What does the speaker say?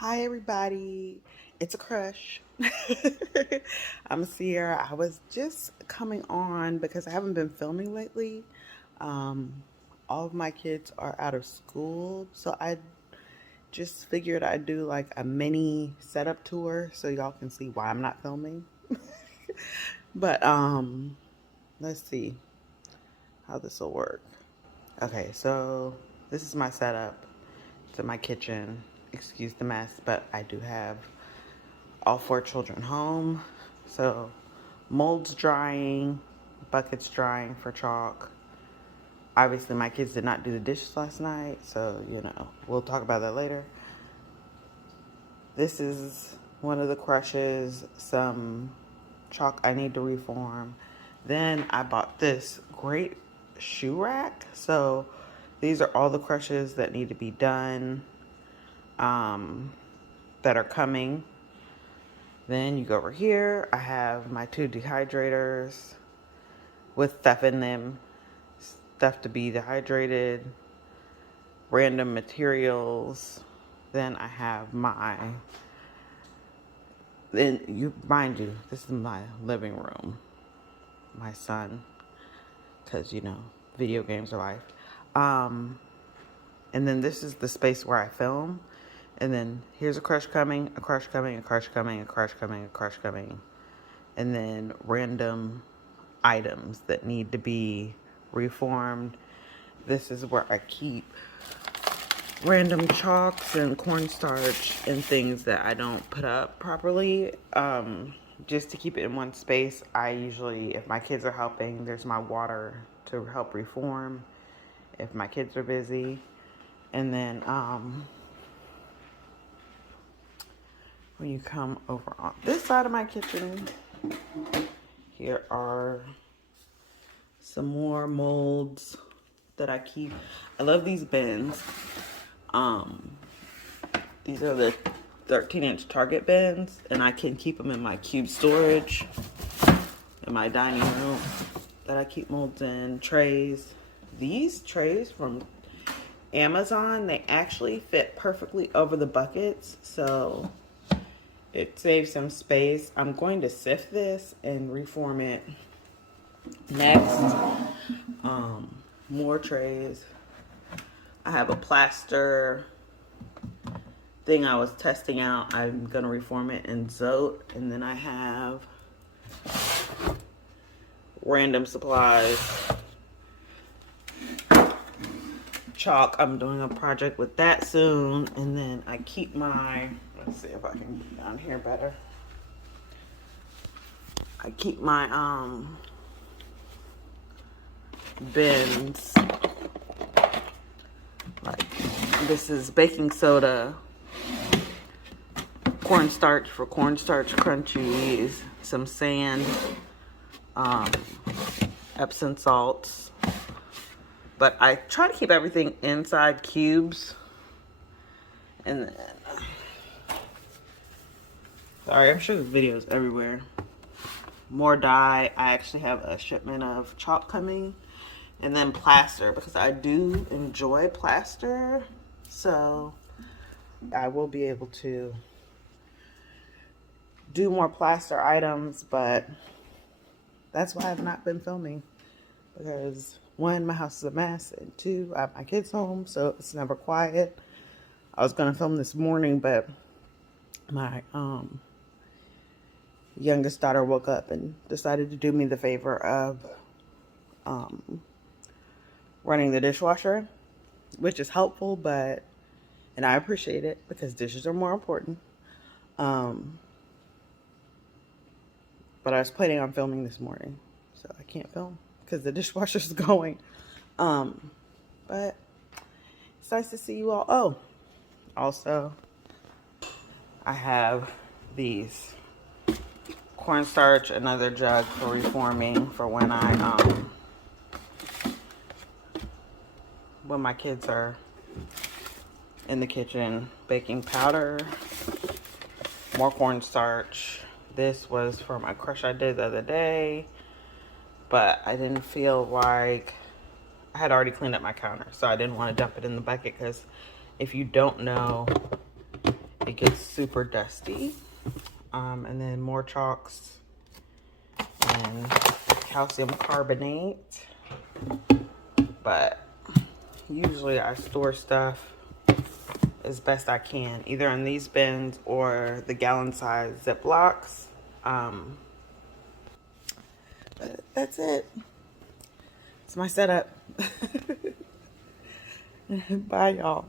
Hi everybody, it's a crush. I'm Sierra. I was just coming on because I haven't been filming lately. Um, all of my kids are out of school, so I just figured I'd do like a mini setup tour so y'all can see why I'm not filming. But let's see how this will work. Okay, so this is my setup to my kitchen. Excuse the mess, but I do have all four children home. So molds drying, buckets drying for chalk. Obviously my kids did not do the dishes last night, so we'll talk about that later. This is one of the crushes, some chalk I need to reform. Then I bought this great shoe rack. So these are all the crushes that need to be done, that are coming. Then you go over here, I have my two dehydrators with stuff in them, stuff to be dehydrated, random materials. Then I have mind you, this is my living room, my son, because video games are life. And then this is the space where I film. And then here's a crush coming, a crush coming, a crush coming, a crush coming, a crush coming. And then random items that need to be reformed. This is where I keep random chalks and cornstarch and things that I don't put up properly. Just to keep it in one space. I usually, if my kids are helping, there's my water to help reform if my kids are busy. And then when you come over on this side of my kitchen, here are some more molds that I keep. I love these bins. These are the 13-inch Target bins, and I can keep them in my cube storage in my dining room that I keep molds in. Trays. These trays from Amazon, they actually fit perfectly over the buckets, so it saves some space. I'm going to sift this and reform it next. More trays. I have a plaster thing I was testing out. I'm gonna reform it in Zote. And then I have random supplies. Chalk, I'm doing a project with that soon. And then I keep my, let's see if I can get down here better. I keep my bins. Like, this is baking soda, cornstarch for cornstarch crunchies, some sand, Epsom salts. But I try to keep everything inside cubes. And then, sorry, I'm sure there's videos everywhere. More dye. I actually have a shipment of chalk coming. And then plaster, because I do enjoy plaster. So I will be able to do more plaster items, but that's why I've not been filming. Because one, my house is a mess, and two, I have my kids home, so it's never quiet. I was gonna film this morning, but my youngest daughter woke up and decided to do me the favor of running the dishwasher, which is helpful, and I appreciate it because dishes are more important. But I was planning on filming this morning, so I can't film because the dishwasher's going. But it's nice to see you all. Oh, also, I have these cornstarch, another jug for reforming for when when my kids are in the kitchen. Baking powder, more cornstarch. This was for my crush I did the other day, but I didn't feel like, I had already cleaned up my counter, so I didn't want to dump it in the bucket, because if you don't know, it gets super dusty. And then more chalks and calcium carbonate. But usually I store stuff as best I can, either in these bins or the gallon size Ziplocs. But that's it. It's my setup. Bye, y'all.